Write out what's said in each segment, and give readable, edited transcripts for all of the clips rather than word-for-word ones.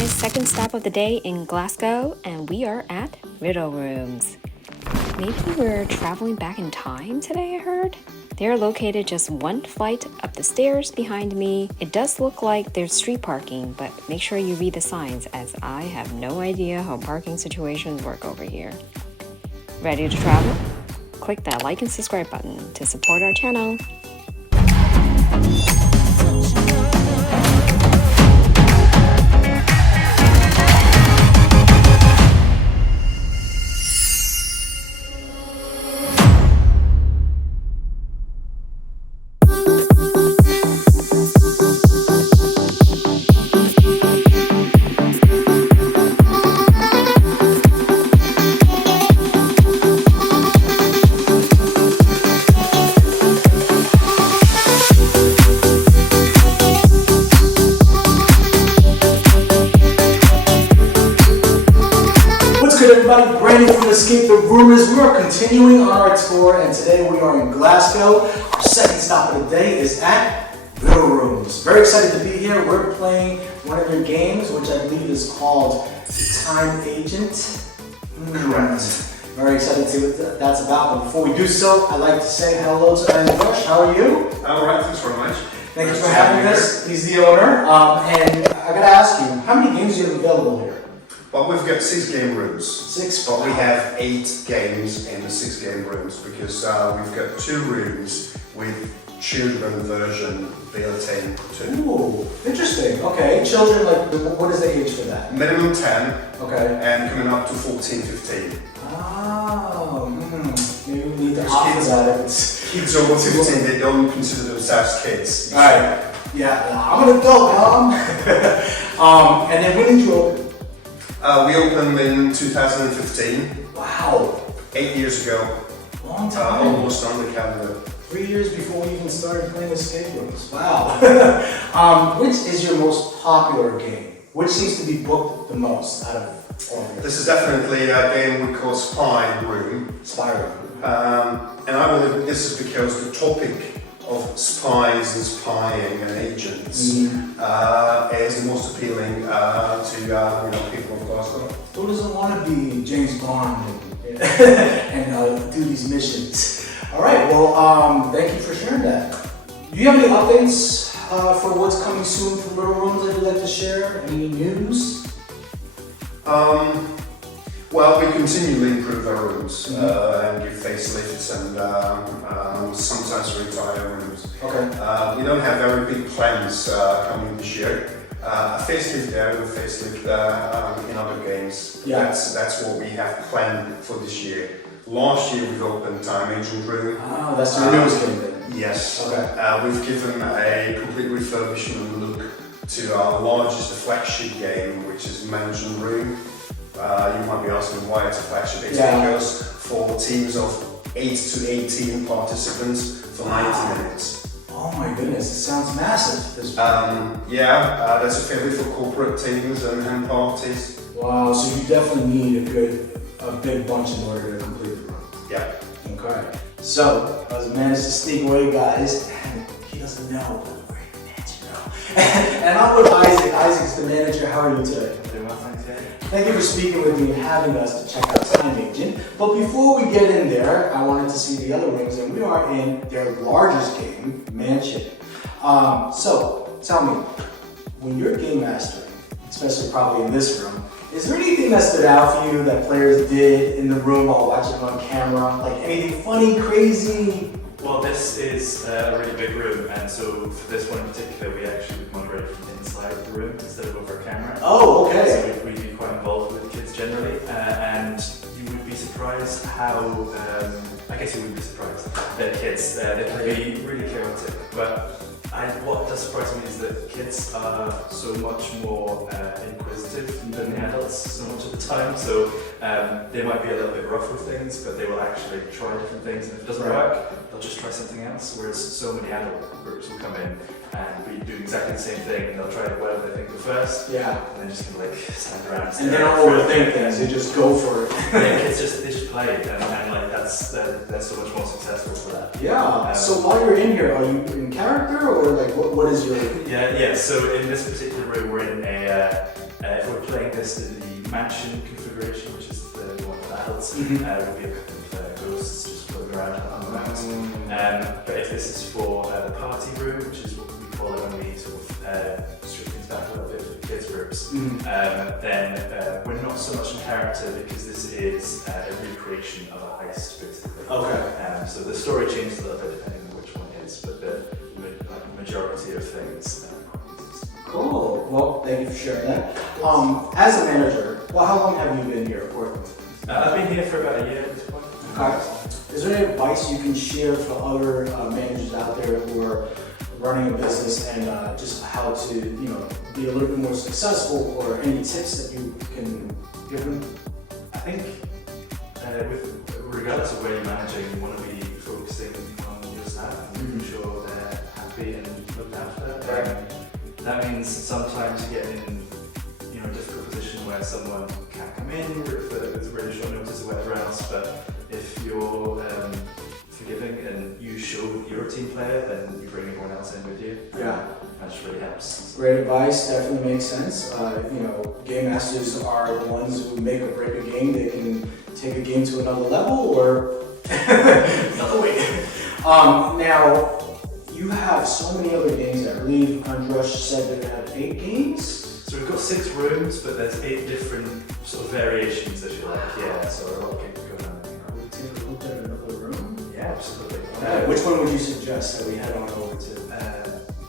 guys, second stop of the day in Glasgow, and we are at Riddle Rooms. Maybe we're traveling back in time today, I heard? They're located just one flight up the stairs behind me. It does look like there's street parking, but make sure you read the signs as I have no idea how parking situations work over here. Ready to travel? Click that like and subscribe button to support our channel. Good everybody, Brandon from ESCAPETHEROOMers. We are continuing on our tour, and today we are in Glasgow. Our second stop of the day is at Riddle Rooms. Very excited to be here. We're playing one of their games, which I believe is called Time Agent. Correct. Very excited to see what that's about. But before we do so, I'd like to say hello to Rush. How are you? All right, thanks very much. Thank you for having us. He's the owner. And I gotta ask you, how many games do you have available here? Well, we've got 6 game rooms. 6, but we have 8 games in the 6 game rooms because we've got 2 rooms with children version built in too. Ooh, interesting. Okay, children, like, what is the age for that? Minimum 10. Okay. And coming up to 14, 15. Oh, maybe we need to offer that if it's... Kids over 15, they don't consider themselves kids. Alright. Yeah, I'm an adult, Mom. And then when did you open? We opened in 2015. Wow. 8 years ago. Long time. Almost on the calendar. 3 years before we even started playing escape rooms. Wow. Which is your most popular game? Which seems to be booked the most out of all of them? This is definitely a game we call Spy Room. Spy Room. And I believe this is because the topic of spies and spying and agents is the most appealing to people of Glasgow. Who doesn't want to be James Bond and do these missions? All right, well, thank you for sharing that. Do you have any updates for what's coming soon from Riddle Rooms that you'd like to share? Any news? Well, we continually improve our rooms and give facelifts and sometimes retire rooms. Okay. We don't have very big plans coming this year. A facelift there, a facelift in other games. Yeah. That's what we have planned for this year. Last year we've opened Time Agent Room. Oh, that's the newest game then? Yes. Okay. We've given a complete refurbishment look to our largest flagship game, which is Mansion Room. You might be asking why it's a flagship. It's because for teams of 8 to 18 participants for 90 minutes. Oh my goodness, it sounds massive. That's a favorite for corporate teams and parties. Wow, so you definitely need a big bunch in order to complete the room. Yeah. Okay. So, I was managed to sneak away, guys, and he doesn't know, but we're in manager now. And I'm with Isaac. Isaac's the manager. How are you today? Doing well, thanks. Thank you for speaking with me and having us to check out Time Agent. But before we get in there, I wanted to see the other rooms, and we are in their largest game, Mansion. So, tell me, when you're game mastering, especially probably in this room, is there anything that stood out for you that players did in the room while watching on camera? Like anything funny, crazy? Well, this is a really big room, and so for this one in particular, we actually moderate from inside the room instead of over camera. Oh, okay. So we'd be quite involved with kids generally, and you would be surprised how, I guess you would be surprised, they're kids, they can be really chaotic, but what does surprise me is that kids are so much more inquisitive than the adults so much of the time, so they might be a little bit rough with things, but they will actually try different things, and if it doesn't work, they'll just try something else, whereas so many adult groups will come in and be doing exactly the same thing, and they'll try whatever they think of first, Yeah. and then just kind of like stand around. And they don't overthink things, they just go for it. Yeah, kids they just play, and like they're so much more successful for that. Yeah. So while you're in here, are you in character or like what is your? Yeah. So in this particular room, we're in a if we're playing this in the mansion configuration, which is the one for adults, Mhm. there will be a couple of ghosts just floating around on the ground. But if this is for the party room, which is what we call it when we sort of strip things back a little bit for the kids' groups, then we're not so much in character because this is a recreation of a heist, basically. Okay. So the story changes a little bit depending on which one it is, but the majority of things. Cool. Well, thank you for sharing that. As a manager, well, how long have you been here working? I've been here for about a year at this point. Okay. Is there any advice you can share for other managers out there who are running a business and just how to, be a little bit more successful, or any tips that you can give them? I think regardless of where you're managing, you want to be focusing on your staff and making sure they're happy and looked after. That means sometimes you get in a difficult position where someone can't come in for really short notice or whatever else, but if you're forgiving and you show you're a team player, then you bring everyone else in with you. Yeah. That just really helps. Great advice, definitely makes sense. Game masters are the ones who make or break a game. They can take a game to another level or another way. Now, you have so many other games. I believe Andrush said that you have 8 games? So we've got 6 rooms, but there's 8 different sort of variations, if you like. Yeah, so a lot of games going on. Would you take a look at another room? Yeah, absolutely. Which one would you suggest that we head on over to? I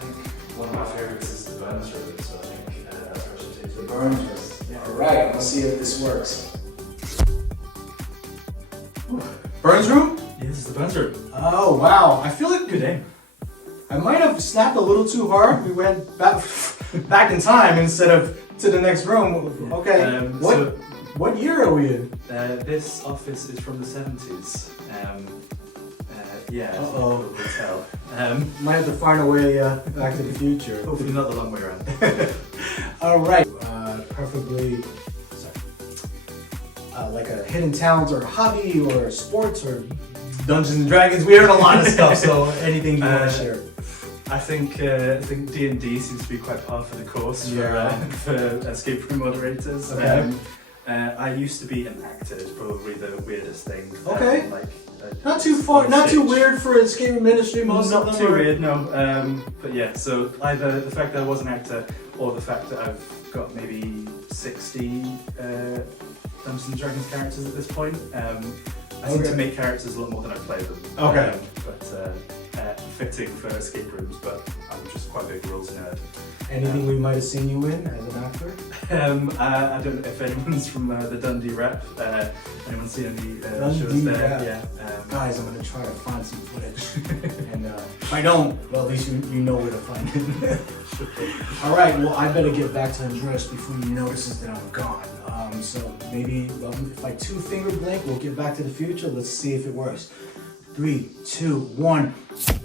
think one of my favorites is the Burns room, so I think that's where I should take The it. Burns room. Yeah. Alright, let's see if this works. Burns room? Yeah, this is the Burns room. Oh wow, I feel like Good aim. I might have snapped a little too hard. We went back in time instead of to the next room. Okay, what year are we in? This office is from the 70s. Yeah, as you Uh-oh. can probably tell. Might have to find a way back to the future. Hopefully not the long way around. Alright, preferably like a hidden talent or hobby or sports or Dungeons and Dragons. We heard a lot of stuff, so anything you want to share. I think D&D seems to be quite par for the course for escape room moderators. Okay. I used to be an actor. It's probably the weirdest thing. Okay. Not too far, not too weird for escape room industry. Most Not of them too are. weird, no. But yeah, so either the fact that I was an actor or the fact that I've got maybe 60 Dungeons and Dragons characters at this point. I seem to make characters a lot more than I play them. Okay. Fitting for escape rooms, but I'm just quite a big rules nerd. Anything we might have seen you in as an actor? I don't know if anyone's from the Dundee rep. Anyone seen any shows Dundee there? Rep. Yeah. Guys, I'm gonna try to find some footage. And if I don't, well, at least you know where to find it. Alright, well, I better get back to Andrush before he notices that I'm gone. So maybe if I 2-finger blink, we'll get back to the future. Let's see if it works. 3, 2, 1.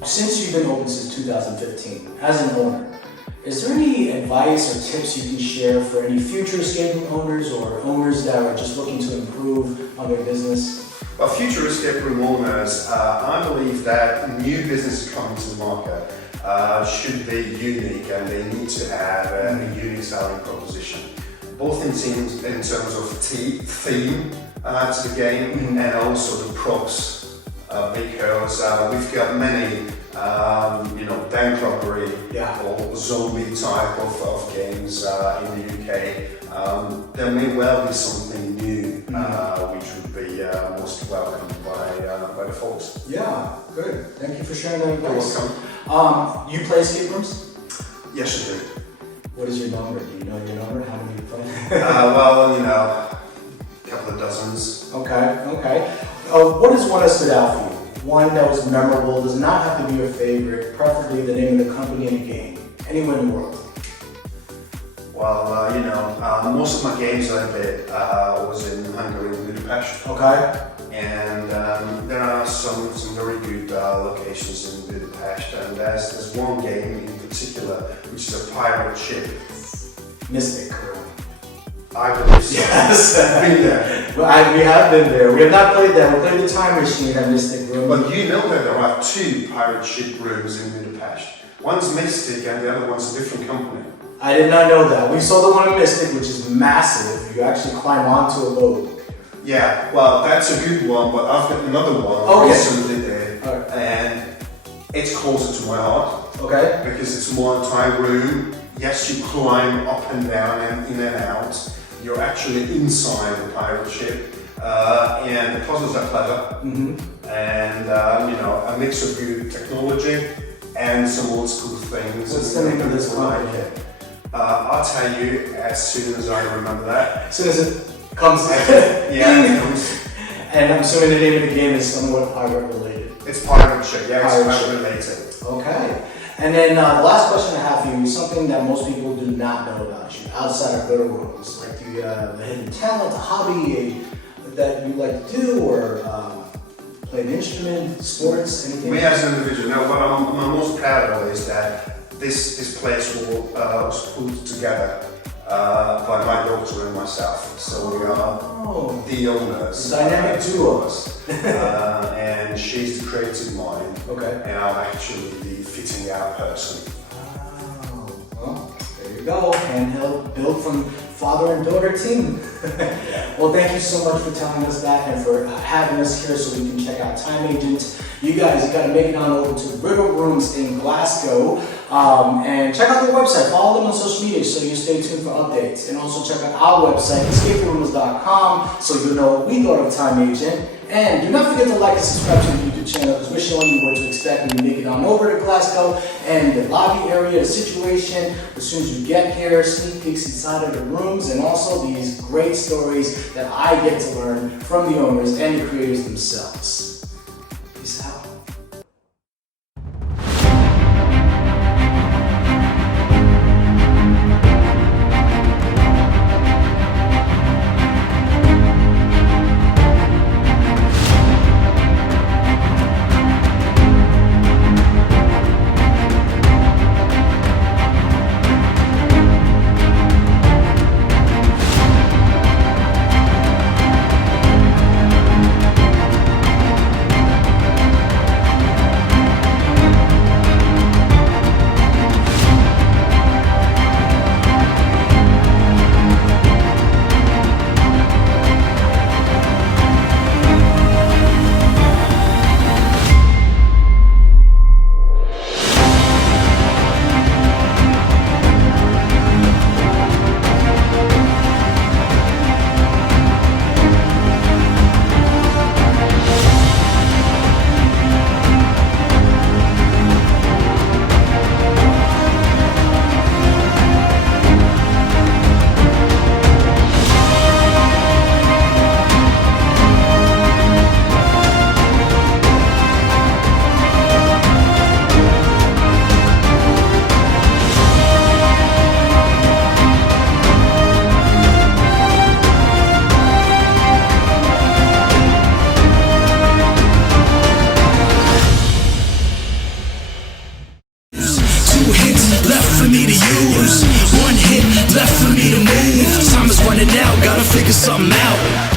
Since you've been open since 2015, as an owner, is there any advice or tips you can share for any future escape room owners or owners that are just looking to improve on their business? Well, future escape room owners, I believe that new businesses coming to the market should be unique, and they need to have a unique selling proposition, both in terms of theme to the game and also the props. Because we've got many, bank robbery or zombie type of games in the UK. There may well be something new which would be most welcomed by the folks. Yeah, good. Thank you for sharing that You're advice. welcome. You play escape rooms? Yes, I do. What is your number? Do you know your number? How many you play? A couple of dozens. Okay. What is one that stood out for you? One that was memorable, does not have to be your favorite, preferably the name of the company and the game. Anywhere in the world. Well, most of my games I did was in Hungary, in Budapest. Okay. And there are some very good locations in Budapest, and there's one game in particular which is a pirate ship. Mystic. I believe so. Yes. Been there. We have been there. We have not played that. We played the time machine at Mystic Room. But you know that there are 2 pirate ship rooms in Budapest. One's Mystic and the other one's a different company. I did not know that. We saw the one in Mystic, which is massive. You actually climb onto a boat. Yeah, well, that's a good one, but I've got another one Okay. recently there, Alright. and it's closer to my heart Okay. because it's one entire room. Yes, you climb up and down and in and out. You're actually inside the pirate ship, and the puzzles are clever, Mm-hmm. and you know, a mix of good technology and some old school things. What's the name of this one? I'll tell you as soon as I remember that. As soon as it comes Yeah, it comes. And I'm assuming the name of the game is somewhat pirate related. It's pirate ship, yeah, Pirate it's ship. pirate related. Okay. And then the last question I have for you is something that most people do not know about you outside of Riddle Rooms. Like, do you have a hidden talent, a hobby that you like to do, or play an instrument, sports, anything? Me as an individual, now what I'm most proud of is that this place was put together by my daughter and myself. So we are the owners. Dynamic duo. And she's the creative mind. Okay. And I'm actually the fitting out person. Oh, well, there you go. Handheld, built from father and daughter team. Well, thank you so much for telling us that and for having us here so we can check out Time Agent. You guys, you got to make it on over to Riddle Rooms in Glasgow and check out their website. Follow them on social media so you stay tuned for updates. And also check out our website, ESCAPETHEROOMers.com, so you know what we thought of Time Agent. And do not forget to like and subscribe to the YouTube channel because we're showing you what to expect when you make it on over to Glasgow and the lobby area, the situation, as soon as you get here, sneak peeks inside of the rooms, and also these great stories that I get to learn from the owners and the creators themselves. Peace out. Left for me to move. Time is running out, gotta figure something out.